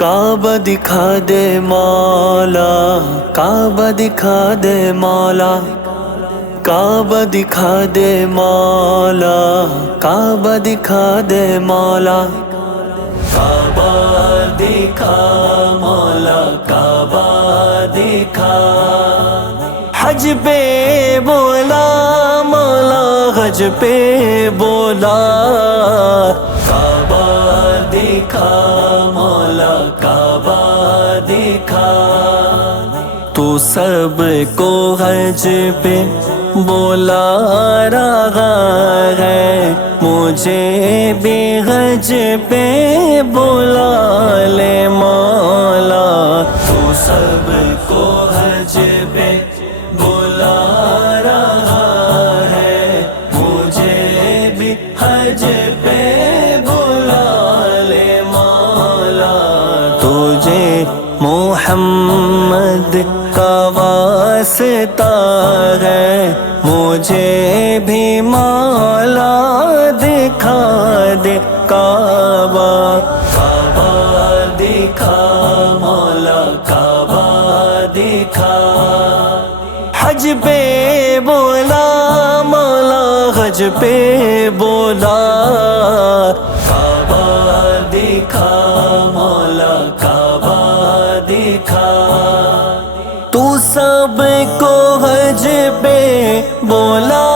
کعبہ دکھا دے مولا، کعبہ دکھا دے مولا، کعبہ دکھا دے مولا، کعبہ دکھا دے مولا، کعبہ دکھا مولا، کعبہ دکھا، حج پہ بولا مولا، حج پہ بولا، کعبہ دکھا مولا، کعبہ دکھا، تو سب کو حج پہ بولا رہا ہے، مجھے بھی حج پہ بولا لے مولا، تو سب کو حج پہ بولا رہا ہے، مجھے بھی حج پہ بولا لے مولا، تجھے محمد کا واسطہ ہے، مجھے بھی مولا دکھا دے کعبہ، کعبہ دکھا مولا، کعبہ دکھا، حج پہ بولا مولا، حج پہ بولا، کعبہ دکھا مولا، کعبہ دکھا، تو سب کو حج پہ بولا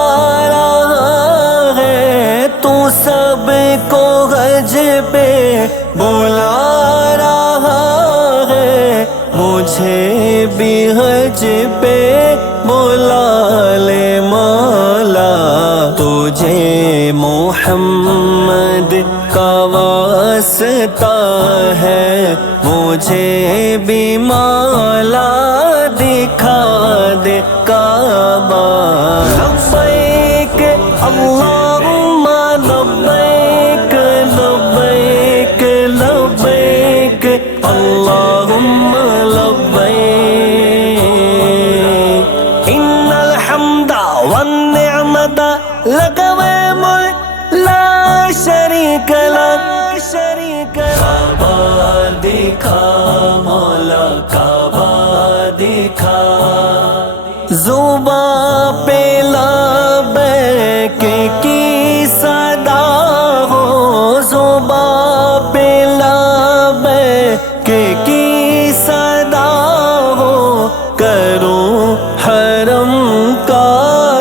رہا ہے، تو سب کو حج پہ بولا رہا ہے، مجھے بھی حج پہ بولا لے مولا، تجھے محمد کا واسطہ ہے، مجھے بھی مولا دکھا دے کعبہ، لبیک اللہم لبیک، لبیک لبیک اللہم لبیک، ان الحمد والنعمت لک والملک لا شریک لک، کعبہ دکھا مولا، کعبہ دکھا، زباں پہ لبیک کی صدا ہو، زباں پہ لبیک کی صدا ہو، کروں حرم کا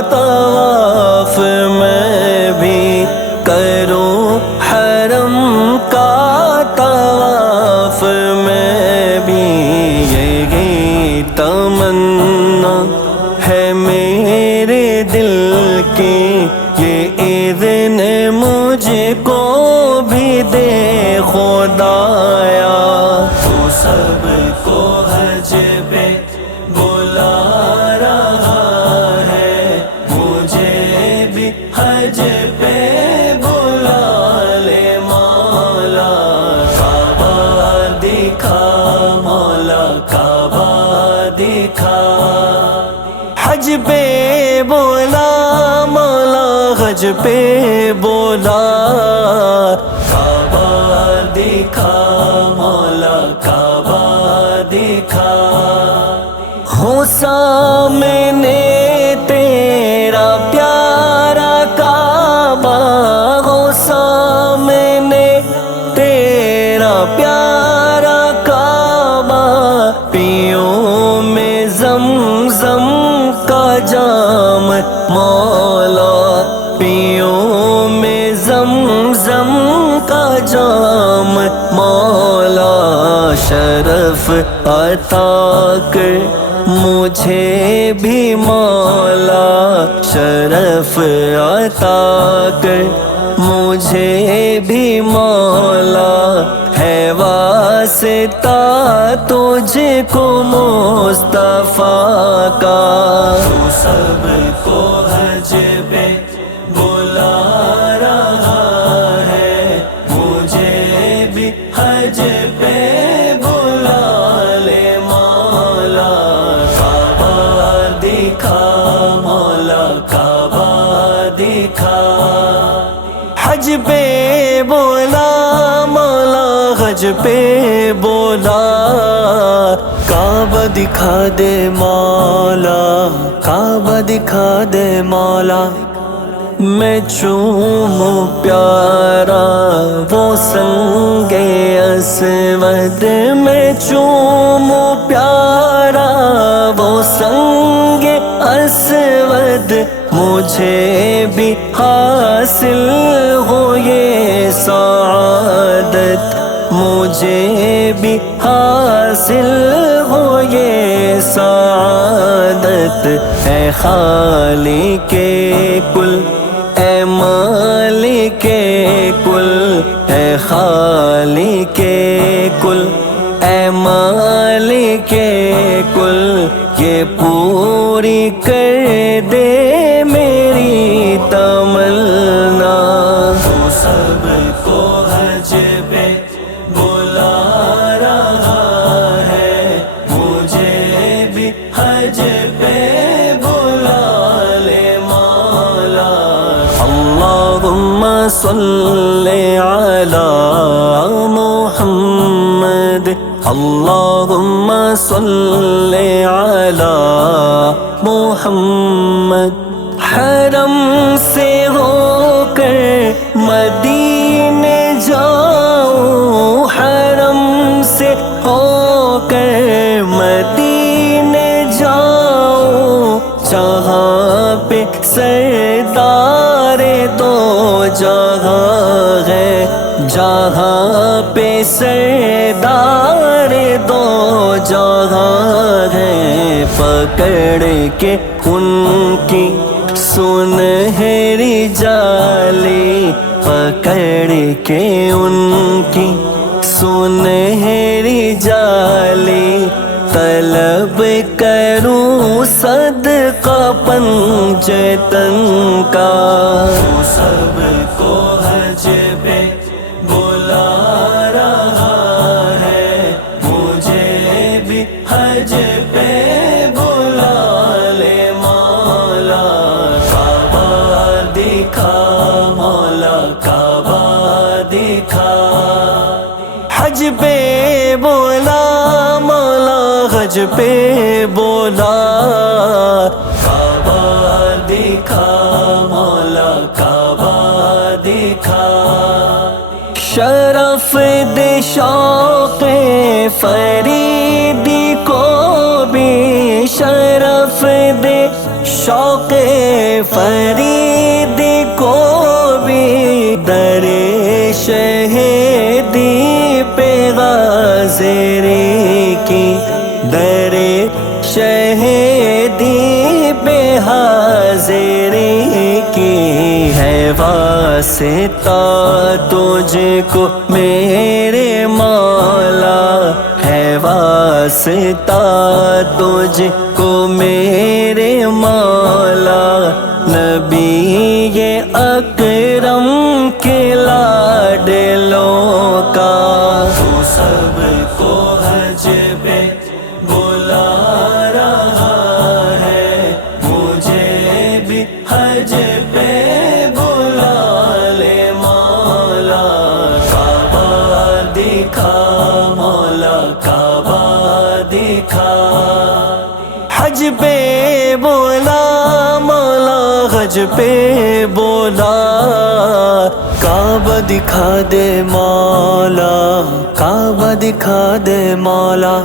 طواف میں بھی، کروں حرم کا طواف میں بھی، یہی تمنا ہے میرے دل کی، یہ اذن مجھ کو بھی دے خدایا، تو سب کو حج پہ بولا رہا ہے، مجھے بھی حج پہ بولا لے مولا، کعبہ دکھا مولا، کعبہ دکھا، حج پہ بولا مولا، حج پہ بولا، کعبہ دکھا مولا، کعبہ دکھا، ہو سامنے تیرا پیارا کعبہ، ہو سامنے تیرا پیارا کعبہ، پیوں میں زمزم کا جام مولا، پیوں میں زمزم کا جام مولا، شرف عطا کر مجھے بھی مولا، شرف عطا کر مجھے بھی مولا، ہے واسطہ تجھ کو مصطفیٰ کا، تو سب کو حج پہ بولا رہا ہے، مجھے بھی حج پہ بولا لے مولا، کعبہ دکھا مولا، کعبہ دکھا، حج پہ بولا مولا، حج پہ بولا کعبہ دکھا دے مولا، کعبہ دکھا دے مولا۔ میں چوموں پیارا وہ سنگ اسود، میں چوموں پیارا وہ سنگ اسود، مجھے بھی حاصل ہو یہ سعادت، مجھے بھی حاصل ہو یہ سعادت۔ اے خالق کل، اے مالک کل، اے خالق کل، اے مالک کل، یہ پوری کر دے میری تمنا۔ تو سب کو حج پہ بلا رہا ہے، مجھے بھی حج پہ بلا لے مولا۔ اللہم صلی علی محمد، اللہم صلی علی محمد۔ حرم سے ہو کر مدینے جاؤں، حرم سے ہو کر مدینے جاؤں، جہاں پہ سردار دو جہاں ہے، جہاں پہ سردار دو جہاں ہے۔ پکڑ کے ان کی سنہری جالی، پکڑ کے ان کی سنہری جالی، طلب کروں صدقہ پنجتن کا۔ سب کو حج پہ بلا رہا ہے، مجھے بھی حج پہ بلا لے مولا۔ کعبہ دکھا مولا، کعبہ دکھا، حج پہ بولا مولا، حج پہ بولا۔ کعبہ دکھا مولا، کعبہ دکھا، شرف دے شوق فریدی کو بھی، شرف دے شوق فریدی کو بھی، در شہیدی پہ غازری کی، در شہیدی پہ حاضری کی۔ ہے واسطہ تجھ کو میرے مولا، ہے واسطہ تجھ کو میرے مولا، نبی یہ اکرم کے لاڈلوں کا۔ تو سب کو حج پہ بلا رہا ہے، مجھے بھی حج پہ بلا لے مولا۔ کعبہ دکھا مولا، کعبہ دکھا، حج پہ بولا مولا، حج پہ بولا۔ کعبہ دکھا دے مولا، کعبہ دکھا دے مولا۔